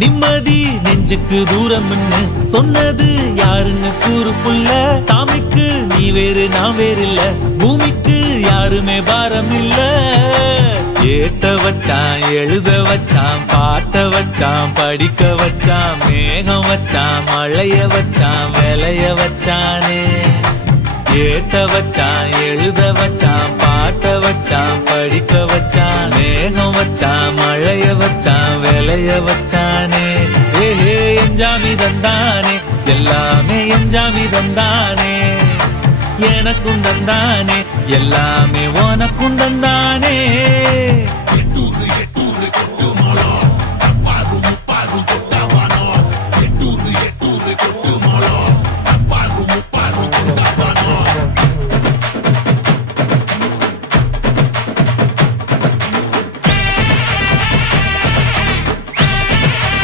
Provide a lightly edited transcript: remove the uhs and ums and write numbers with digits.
நிம்மதி நெஞ்சுக்கு தூரம்னு சொன்னது யாருன்னு கூறு புள்ள. சாமிக்கு நீ வேறு நான் வேறு இல்ல, பூமிக்கு யாருமே பாரம் இல்ல. ஏத்த வச்சான் எழுத வச்சான் பாட்ட வச்சான் படிக்க வச்சான் மேகம் வச்சான் மழைய வச்சான் விளைய வச்சானே. ஏத்த வச்சான் எழுத வச்சான் பாட்ட வச்சான் படிக்க வச்சான் மேகம் வச்சான் மழைய வச்சான் விளைய வச்சானே. ஏஹே எஞ்சாமி தந்தானே எல்லாமே எஞ்சாமி தந்தானே. எனக்கும் தந்தானே எல்லாமே உனக்கும் தந்தானே.